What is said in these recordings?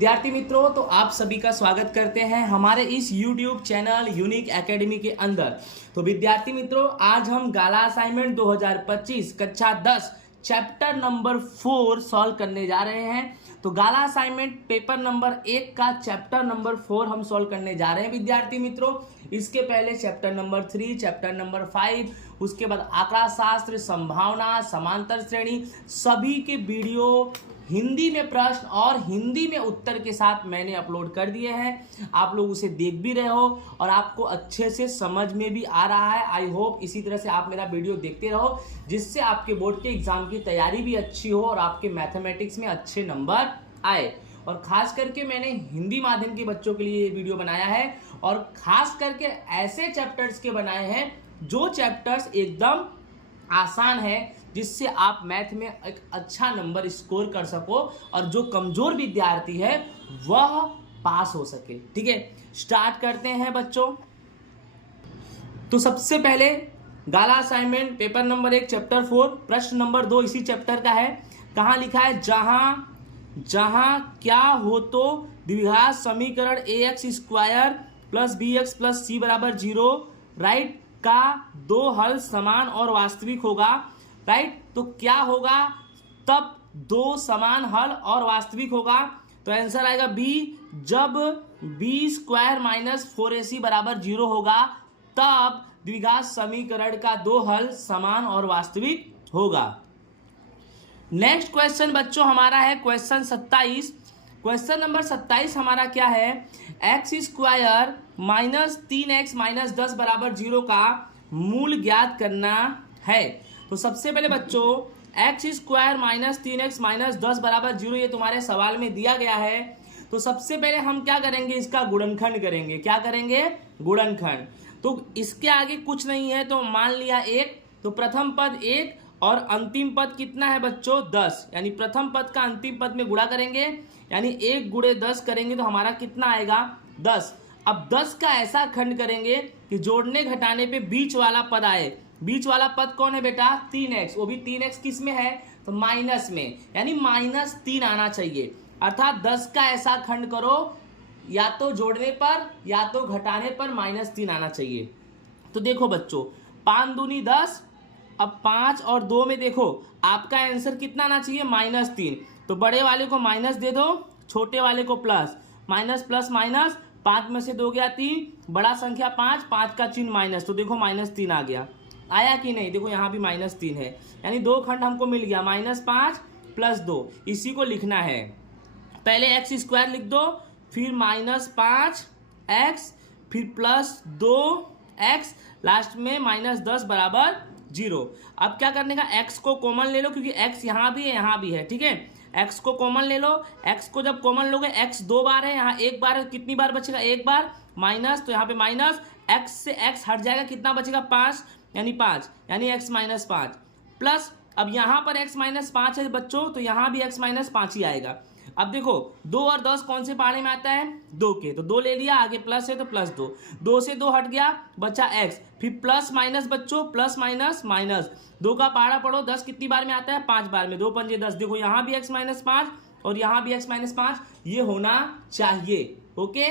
विद्यार्थी मित्रों, तो आप सभी का स्वागत करते हैं हमारे इस YouTube चैनल यूनिक एकेडमी के अंदर। तो विद्यार्थी मित्रों, आज हम गाला असाइनमेंट 2025 कक्षा 10 चैप्टर नंबर 4 सॉल्व करने जा रहे हैं। तो गाला असाइनमेंट पेपर नंबर 1 का चैप्टर नंबर 4 हम सॉल्व करने जा रहे हैं विद्यार्थी मित्रों। इसके पहले चैप्टर नंबर 3, चैप्टर नंबर 5, उसके बाद आंकड़ा शास्त्र, संभावना, समांतर श्रेणी, सभी के वीडियो हिंदी में प्रश्न और हिंदी में उत्तर के साथ मैंने अपलोड कर दिए हैं। आप लोग उसे देख भी रहे हो और आपको अच्छे से समझ में भी आ रहा है। आई होप इसी तरह से आप मेरा वीडियो देखते रहो, जिससे आपके बोर्ड के एग्जाम की तैयारी भी अच्छी हो और आपके मैथमेटिक्स में अच्छे नंबर आए। और खास करके मैंने हिंदी माध्यम के बच्चों के लिए ये वीडियो बनाया है और खास करके ऐसे चैप्टर्स के बनाए हैं जो चैप्टर्स एकदम आसान है, जिससे आप मैथ में एक अच्छा नंबर स्कोर कर सको और जो कमजोर विद्यार्थी है वह पास हो सके। ठीक है, स्टार्ट करते हैं बच्चों। तो सबसे पहले गाला असाइनमेंट पेपर नंबर 1 चैप्टर 4 प्रश्न नंबर 2 इसी चैप्टर का है। कहाँ लिखा है? जहां क्या हो तो द्विघात समीकरण ax square plus bx plus c बराबर 0 राइट का दो हल समान और वास्तविक होगा। राइट, तो क्या होगा तब दो समान हल और वास्तविक होगा? तो आंसर आएगा बी। जब बी स्क्वायर माइनस 4ac बराबर 0 होगा तब द्विघात समीकरण का दो हल समान और वास्तविक होगा। नेक्स्ट क्वेश्चन बच्चों हमारा है क्वेश्चन 27। क्वेश्चन नंबर 27 हमारा क्या है? X square minus 3x minus 10 बराबर 0 का मूल ज्ञात करना है। तो सबसे पहले बच्चों x square minus 3x minus 10 बराबर 0 ये तुम्हारे सवाल में दिया गया है। तो सबसे पहले हम क्या करेंगे? इसका गुणनखंड करेंगे। क्या करेंगे? गुणनखंड। तो इसके आगे कुछ नहीं है, तो मान लिया 1, तो प्रथम पद 1 और अंतिम पद कितना है बच्चों? 10, यानी प्रथम पद का अंतिम पद में गुणा करेंगे, यानी 1 गुणे 10 करेंगे तो हमारा कितना आएगा? 10। अब 10 का ऐसा खंड करेंगे कि जोड़ने घटाने पे बीच वाला पद आए। बीच वाला पद कौन है बेटा? 3x, वो भी 3x किस में है? तो माइनस में, यानी -3 आना चाहिए। अर्थात 10 का ऐसा खंड करो या तो जोड़ने पर या तो घटाने पर -3 आना चाहिए। तो देखो बच्चों 5 दूनी 10, अब 5 और 2 में देखो आपका आंसर कितना आना चाहिए? -3। तो बड़े वाले को माइनस दे दो, छोटे वाले को प्लस, माइनस प्लस माइनस, 5 में से 2 गया 3, बड़ा संख्या 5, 5 का चिन्ह माइनस, तो देखो -3 आ गया। आया कि नहीं? देखो यहाँ भी -3 है, यानी दो खंड हमको मिल गया, -5 प्लस 2। इसी को लिखना है, पहले एक्स स्क्वायर लिख दो, फिर -5x, फिर प्लस 2x, लास्ट में -10 बराबर 0। अब क्या करने का? x को कॉमन ले लो, क्योंकि x यहाँ भी है यहाँ भी है। ठीक है, x को कॉमन ले लो। x को जब कॉमन लोगे, x 2 बार है, यहाँ 1 बार है, कितनी बार बचेगा? 1 बार, माइनस, तो यहाँ पे माइनस, x से x हट जाएगा, कितना बचेगा? 5, यानी 5, यानी x माइनस 5 प्लस, अब यहाँ पर x माइनस 5 है बच्चों, तो यहाँ भी x माइनस 5 ही आएगा। अब देखो 2 और 10 कौन से पहाड़े में आता है? 2 के, तो 2 ले लिया, आगे प्लस है तो प्लस 2, 2 से 2 हट गया, बचा x, फिर प्लस माइनस बच्चों, प्लस माइनस माइनस, 2 का पहाड़ा पढ़ो, 10 कितनी बार में आता है? 5 बार में, 2 पंजे 10। देखो यहाँ भी x माइनस 5 और यहाँ भी x माइनस 5, ये होना चाहिए। ओके,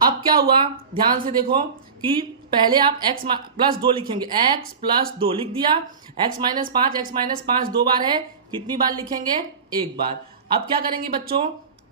अब क्या हुआ ध्यान से देखो कि पहले आप x प्लस 2 लिखेंगे, x प्लस 2 लिख दिया, x माइनस 5 2 बार है, कितनी बार लिखेंगे? 1 बार। अब क्या करेंगे बच्चों?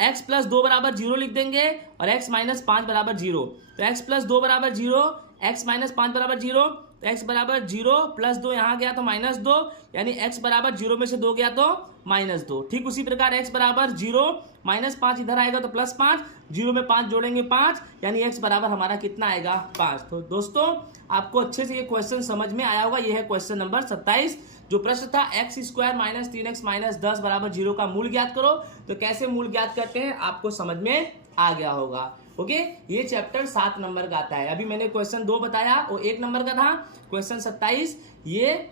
x प्लस 2 बराबर 0 लिख देंगे और x माइनस 5 बराबर 0। तो x प्लस 2 बराबर 0, x माइनस 5 बराबर 0, तो x बराबर 0 प्लस 2 यहाँ गया तो -2, यानी x बराबर 0 में से 2 गया तो -2। ठीक उसी प्रकार x बराबर 0, -5 इधर आएगा तो +5, 0 में 5 जोड़ेंगे 5, यानी x बराबर हमारा कितना आएगा? 5। तो दोस्तों आपको अच्छे से ये क्वेश्चन समझ में आया होगा। ये है क्वेश्चन नंबर 27। जो प्रश्न था x square minus 3x minus 10 बराबर 0 का मूल ज्ञात करो, तो कैसे मूल ज्ञात करते हैं आपको समझ में आ गया होगा। ओके, ये चैप्टर 7 नंबर का आता है। अभी मैंने क्वेश्चन 2 बताया, वो 1 नंबर का था। क्वेश्चन 27 ये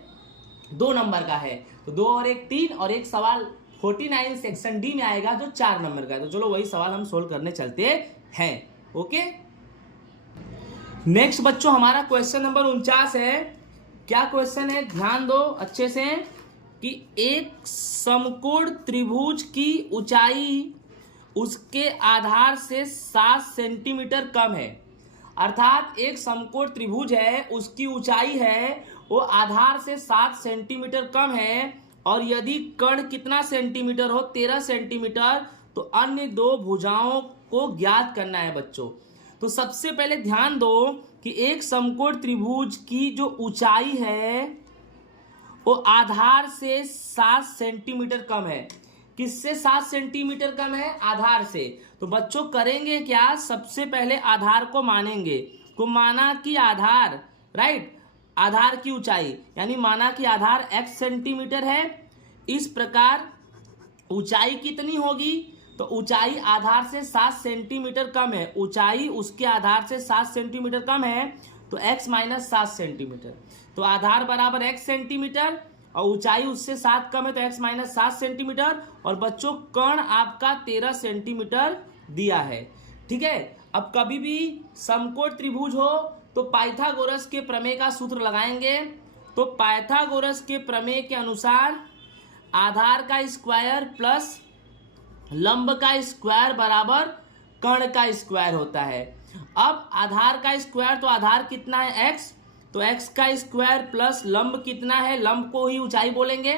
2 नंबर का है। तो 2 और 1 3, और एक सवाल 49 सेक्शन डी में आएगा जो 4 नंबर का है। तो चलो वही सवाल हम सोल्व करने चलते हैं। ओके, नेक्स्ट बच्चों हमारा क्वेश्चन नंबर 49 है। क्या क्वेश्चन है? ध्यान दो अच्छे से कि एक समकोण त्रिभुज की ऊंचाई उसके आधार से 7 सेंटीमीटर कम है। अर्थात एक समकोण त्रिभुज है, उसकी ऊंचाई है वो आधार से 7 सेंटीमीटर कम है, और यदि कर्ण कितना सेंटीमीटर हो, 13 सेंटीमीटर, तो अन्य दो भुजाओं को ज्ञात करना है बच्चों। तो सबसे पहले ध्यान दो कि एक समकोण त्रिभुज की जो ऊंचाई है वो आधार से 7 सेंटीमीटर कम है। किससे 7 सेंटीमीटर कम है? आधार से। तो बच्चों करेंगे क्या, सबसे पहले आधार को मानेंगे। को माना कि आधार, राइट, आधार की ऊंचाई, यानी माना कि आधार x सेंटीमीटर है। इस प्रकार ऊंचाई कितनी होगी? तो ऊंचाई आधार से 7 सेंटीमीटर कम है। ऊंचाई उसके आधार से 7 सेंटीमीटर कम है, तो x माइनस 7 सेंटीमीटर। तो आधार बराबर x सेंटीमीटर और ऊंचाई उससे 7 कम है, तो x माइनस 7 सेंटीमीटर। और बच्चों कर्ण आपका 13 सेंटीमीटर दिया है। ठीक है, अब कभी भी समकोण त्रिभुज हो तो पाइथागोरस के प्रमेय का सूत्र लगाएंगे। तो पाइथागोरस के प्रमेय के अनुसार आधार का स्क्वायर प्लस लंब का स्क्वायर बराबर कर्ण का स्क्वायर होता है। अब आधार का स्क्वायर, तो आधार कितना है x, तो x का स्क्वायर प्लस लंब कितना है, लंब को ही ऊंचाई बोलेंगे।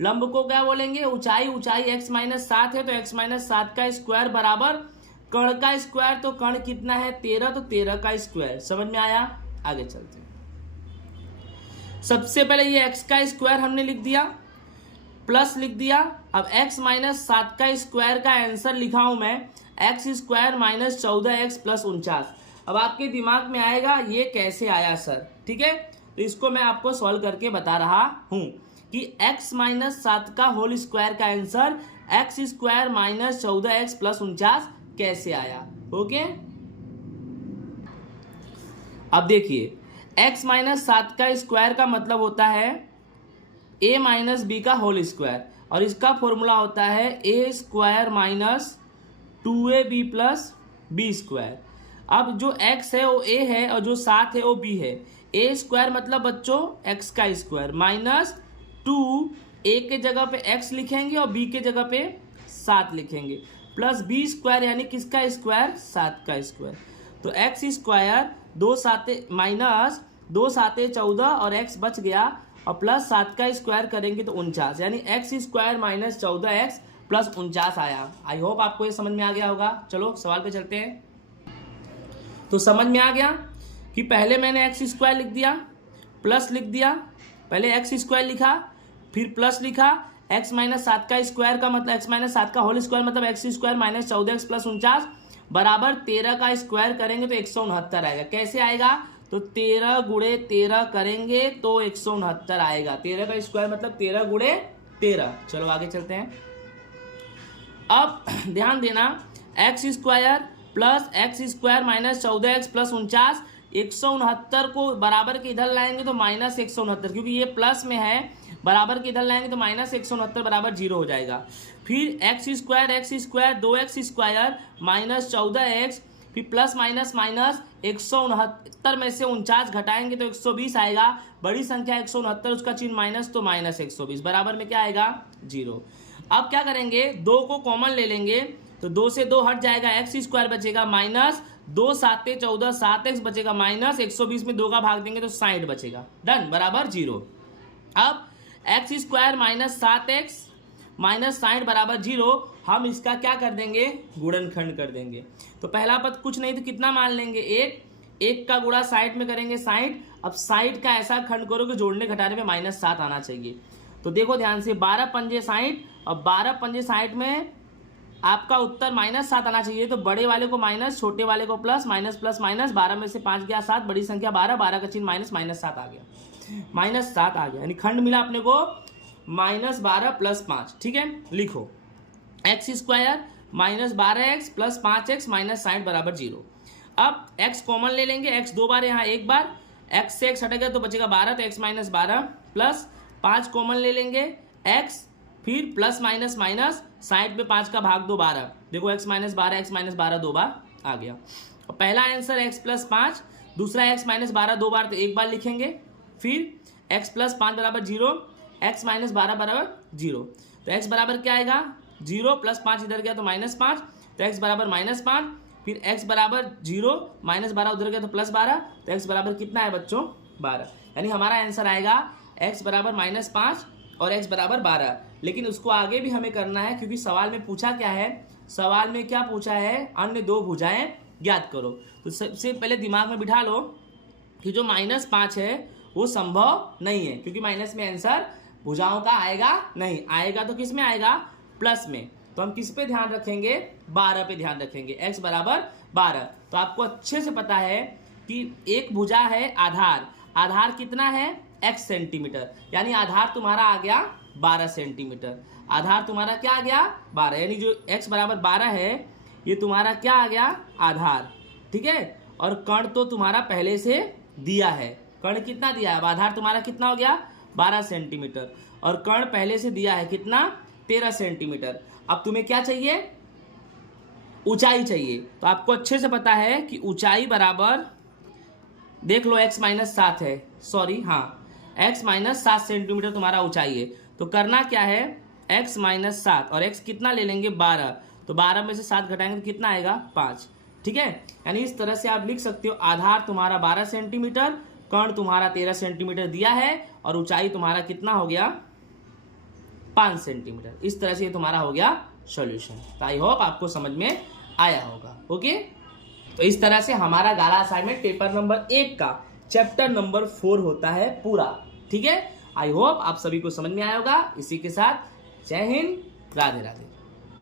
लंब को क्या बोलेंगे? ऊंचाई। ऊंचाई x माइनस 7 है, तो x माइनस 7 का स्क्वायर बराबर कर्ण का स्क्वायर। तो कर्ण कितना है? 13, तो 13 का स्क्वायर। समझ में आया? आगे चलते हैं। सबसे पहले ये x का स्क्वायर हमने लिख दिया, प्लस लिख दिया। अब x माइनस 7 का स्क्वायर का आंसर लिखा हूं मैं, x square minus 14x plus 49। अब आपके दिमाग में आएगा ये कैसे आया सर, ठीक है, तो इसको मैं आपको सॉल्व करके बता रहा हूं कि x माइनस 7 का होल स्क्वायर का answer x square minus 14x plus 49 कैसे आया। ओके, अब देखिए x माइनस 7 का स्क्वायर का मतलब होता है a माइनस बी का होल स्क्वायर, और इसका फॉर्मूला होता है a square minus 2ab plus B square. अब जो x है वो a है और जो 7 है वो b है। a स्क्वायर मतलब बच्चों x का स्क्वायर माइनस 2, a के जगह पे x लिखेंगे और b के जगह पे 7 लिखेंगे, प्लस b स्क्वायर यानी किसका स्क्वायर? 7 का स्क्वायर। तो x स्क्वायर 2 7 माइनस 2 7 14 और x बच गया, और प्लस 7 का स्क्वायर करेंगे तो 49, यानी x square minus 14x plus 49 आया। आई होप आपको ये समझ में आ गया होगा। चलो सवाल पे चलते हैं। तो समझ में आ गया कि पहले मैंने एक्स स्क्वायर लिख दिया, प्लस लिख दिया, पहले एक्स स्क्वायर लिखा, फिर प्लस लिखा। एक्स माइनस 7 का स्क्वायर का मतलब एक्स माइनस 7 का होल स्क्वायर मतलब x square minus 14x plus 49 बराबर 13 का स्क्वायर करेंगे तो 169 आएगा। कैसे आएगा? तो 13 गुणे 13 करेंगे तो 169 आएगा। 13 का स्क्वायर मतलब 13 गुणे 13। चलो आगे चलते हैं। अब ध्यान देना, x square plus x square minus 14x plus 49, 169 को बराबर के इधर लाएंगे तो माइनस 169, क्योंकि ये प्लस में है, बराबर के इधर लाएंगे तो माइनस 169 बराबर 0 हो जाएगा। फिर x square 2x square minus 14x, फिर प्लस माइनस माइनस 169 में से 49 घटाएंगे तो 120 आएगा। बड़ी संख्या 169, उसका चिन्ह माइनस, तो माइनस 120 बराबर में क्या आएगा? 0। अब क्या करेंगे? 2 को कॉमन ले लेंगे, तो 2 से 2 हट जाएगा, एक्स स्क्वायर बचेगा माइनस 2 7 14 7x बचेगा माइनस 120 में 2 का भाग देंगे तो 60 बचेगा। डन, बराबर 0। अब x square minus 7x minus 60 बराबर 0, हम इसका क्या कर देंगे? गुणनखंड कर देंगे। तो पहला पद कुछ नहीं तो कितना मान लेंगे? 1 का गुणा 60 में करेंगे 60। अब 60 का ऐसा खंड करो कि जोड़ने घटाने में माइनस 7 आना चाहिए। तो देखो ध्यान से, 12 पंजे 60 और 12 पंजे 60 में आपका उत्तर माइनस 7 आना चाहिए। तो बड़े वाले को माइनस, छोटे वाले को प्लस, माइनस प्लस माइनस, 12 में से 5 गया 7, बड़ी संख्या 12, 12 का चिन्ह माइनस, माइनस 7 आ गया, माइनस 7 आ गया, यानी खंड मिला अपने को माइनस 12 प्लस 5। ठीक है, लिखो x square minus 12x plus 5x minus 60 बराबर 0। अब x कॉमन ले लेंगे, x 2 बार यहाँ 1 बार, x से x हटेगा तो बचेगा 12, तो x माइनस 12 प्लस 5 कॉमन ले लेंगे x, फिर प्लस माइनस माइनस 60 पे 5 का भाग दो 12, देखो x माइनस 12 2 बार आ गया। और पहला आंसर x प्लस 5, दूसरा x माइनस 12 2 बार तो 1 बार लिखेंगे, फिर x प्लस 5 बराबर 0, x माइनस 12 बराबर 0। तो x बराबर क्या आएगा? 0 प्लस 5 इधर गया तो माइनस 5, तो x बराबर -5, फिर x बराबर 0, -12 उधर गया तो +12, तो x बराबर कितना है बच्चों 12। यानी हमारा आंसर आएगा x बराबर -5 और x बराबर 12। लेकिन उसको आगे भी हमें करना है, क्योंकि सवाल में पूछा क्या है, सवाल में क्या पूछा है, अन्य दो भुजाएं ज्ञात करो। तो सबसे पहले दिमाग में बिठा लो कि जो -5 है वो संभव नहीं है, क्योंकि माइनस में आंसर भुजाओं का आएगा नहीं, आएगा तो किस में आएगा, प्लस में। तो हम किस पे ध्यान रखेंगे, 12 पे ध्यान रखेंगे, x बराबर 12। तो आपको अच्छे से पता है कि एक भुजा है आधार, आधार कितना है x सेंटीमीटर, यानी आधार तुम्हारा आ गया 12 सेंटीमीटर, आधार तुम्हारा क्या आ गया 12, यानी जो x बराबर 12 है ये तुम्हारा क्या आ गया आधार, ठीक है। और कण तो तुम्हारा पहले से दिया है, कण कितना दिया है, अब आधार तुम्हारा कितना हो गया 12 सेंटीमीटर, और कण पहले से दिया है कितना 13 सेंटीमीटर। अब तुम्हें क्या चाहिए, ऊंचाई चाहिए। तो आपको अच्छे से पता है कि ऊंचाई बराबर, देख लो x -7 है, सॉरी हाँ x -7 सेंटीमीटर तुम्हारा ऊंचाई है। तो करना क्या है, x -7 और x कितना ले लेंगे 12, तो 12 में से 7 घटाएंगे तो कितना आएगा 5, ठीक है। यानी इस तरह से आप लिख सकते हो, आधार तुम्हारा 12 सेंटीमीटर, कण तुम्हारा 13 सेंटीमीटर दिया है, और ऊंचाई तुम्हारा कितना हो गया 5 सेंटीमीटर। इस तरह से ये तुम्हारा हो गया सॉल्यूशन। तो आई होप आपको समझ में आया होगा। ओके, तो इस तरह से हमारा गाला असाइनमेंट पेपर नंबर 1 का चैप्टर नंबर 4 होता है पूरा, ठीक है। आई होप आप सभी को समझ में आया होगा। इसी के साथ जय हिंद, राधे राधे।